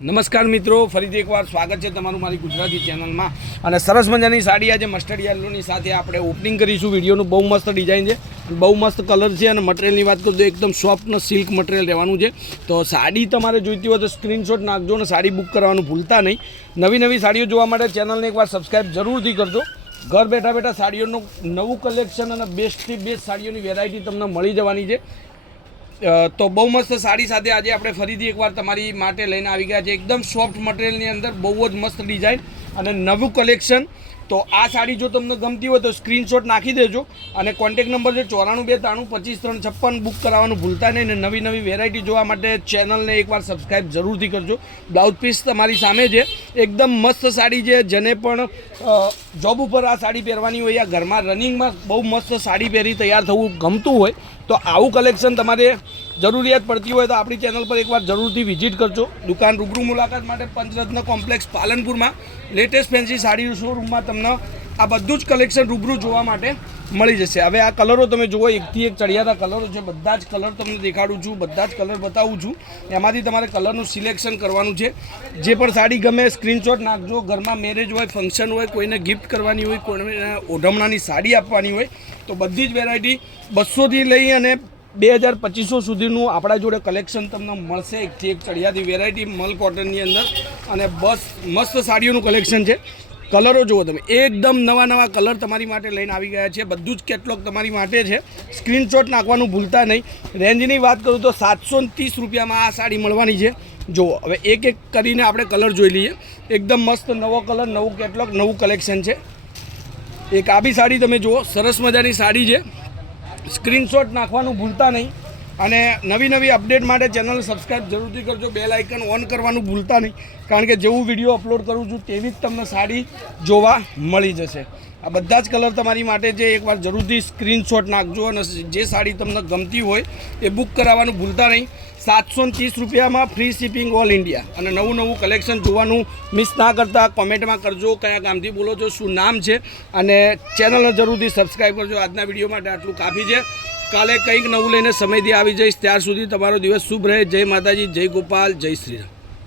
નમસ્કાર મિત્રો, ફરીથી એકવાર સ્વાગત છે તમારું મારી ગુજરાતી ચેનલમાં। અને સરસ મજાની સાડી આજે મસ્ટર્ડ યલોની સાથે આપણે ઓપનિંગ કરીશું। વિડીયોનું બહુ મસ્ત ડિઝાઇન છે, બહુ મસ્ત કલર છે અને મટીરિયલની વાત કરું તો એકદમ સોફ્ટ ને સિલ્ક મટીરિયલ રહેવાનું છે। તો સાડી તમારે જોઈતી હોય તો સ્ક્રીનશોટ નાખજો અને સાડી બુક કરવાનું ભૂલતા નહીં। નવી સાડીઓ જોવા માટે ચેનલને એકવાર સબસ્ક્રાઈબ જરૂરથી કરજો। ઘર બેઠા બેઠા સાડીઓનું નવું કલેક્શન અને બેસ્ટથી બેસ્ટ સાડીઓની વેરાયટી તમને મળી જવાની છે। તો બહુ મસ્ત સાડી સાથે આજે આપણે ફરીથી એકવાર તમારી માટે લઈને આવી ગયા છે। એકદમ સોફ્ટ મટીરિયલની અંદર બહુ જ મસ્ત ડિઝાઇન અને નવું કલેક્શન। તો આ સાડી જો તમને ગમતી હોય તો સ્ક્રીનશોટ નાખી દેજો અને કોન્ટેક્ટ નંબર છે 9423255356 બુક કરાવવાનું ભૂલતા નહીં। અને નવી વેરાયટી જોવા માટે ચેનલને એકવાર સબસ્ક્રાઈબ જરૂરથી કરજો। બ્લાઉઝ પીસ તમારી સામે છે, એકદમ મસ્ત સાડી છે। જેને પણ જોબ ઉપર આ સાડી પહેરવાની હોય યા ઘરમાં રનિંગમાં બહુ મસ્ત સાડી પહેરી તૈયાર થવું ગમતું હોય તો આવું કલેક્શન તમારે જરૂરિયાત પડતી હોય તો આપણી ચેનલ પર એકવાર જરૂરથી વિઝિટ કરજો। દુકાન રૂબરૂ મુલાકાત માટે પંચરત્ન કોમ્પ્લેક્સ પાલનપુરમાં લેટેસ્ટ ફેન્સી સાડી શોરૂમમાં તમને આ બધું જ કલેક્શન રૂબરૂ જોવા માટે મળી જશે। હવે આ કલરો તમે જુઓ, એકથી એક ચડિયાતા કલરો છે। બધા જ કલર તમને દેખાડું છું, બધા જ કલર બતાવું છું। એમાંથી તમારે કલરનું સિલેક્શન કરવાનું છે। જે પણ સાડી ગમે સ્ક્રીનશોટ નાખજો। ઘરમાં મેરેજ હોય, ફંક્શન હોય, કોઈને ગિફ્ટ કરવાની હોય, કોઈને ઓઢમણાની સાડી આપવાની હોય તો બધી જ વેરાયટી 200થી લઈ અને 2200 સુધીનું આપણા જોડે કલેક્શન તમને મળશે। એકથી એક ચડિયાતી વેરાયટી મલ કોટનની અંદર અને બસ મસ્ત સાડીઓનું કલેક્શન છે। કલરો જુઓ તમે, એકદમ નવા કલર તમારી માટે લઈને આવી ગયા છે। બધું જ કેટલોગ તમારી માટે છે, સ્ક્રીનશોટ નાખવાનું ભૂલતા નહીં। રેન્જની વાત કરું તો 730 રૂપિયામાં આ સાડી મળવાની છે। જુઓ હવે એક કરીને આપણે કલર જોઈ લઈએ। એકદમ મસ્ત નવો કલર, નવું કેટલોગ, નવું કલેક્શન છે। એક આ બી સાડી તમે જુઓ, સરસ મજાની સાડી છે। સ્ક્રીનશોટ નાખવાનું ભૂલતા નહીં અને નવી અપડેટ માટે ચેનલ સબસ્ક્રાઈબ જરૂરથી કરજો। બેલ આઇકન ઓન કરવાનું ભૂલતા નહીં, કારણ કે જેવું વિડીયો અપલોડ કરું છું તેવી જ તમને સાડી જોવા મળી જશે। આ બધા જ કલર તમારી માટે છે, એકવાર જરૂરથી સ્ક્રીનશોટ નાખજો અને જે સાડી તમને ગમતી હોય એ બુક કરાવવાનું ભૂલતા નહીં। 730 રૂપિયામાં ફ્રી શિપિંગ ઓલ ઇન્ડિયા। અને નવું કલેક્શન જોવાનું મિસ ના કરતા કોમેન્ટમાં કરજો કયા ગામથી બોલો છો, શું નામ છે અને ચેનલને જરૂરથી સબસ્ક્રાઈબ કરજો। આજના વિડીયો માટે આટલું કાફી છે। કાલે કંઈક નવું લઈને સમયથી આવી જઈશ। ત્યાર સુધી તમારો દિવસ શુભ રહે। જય માતાજી, જય ગોપાલ, જય શ્રી રામ।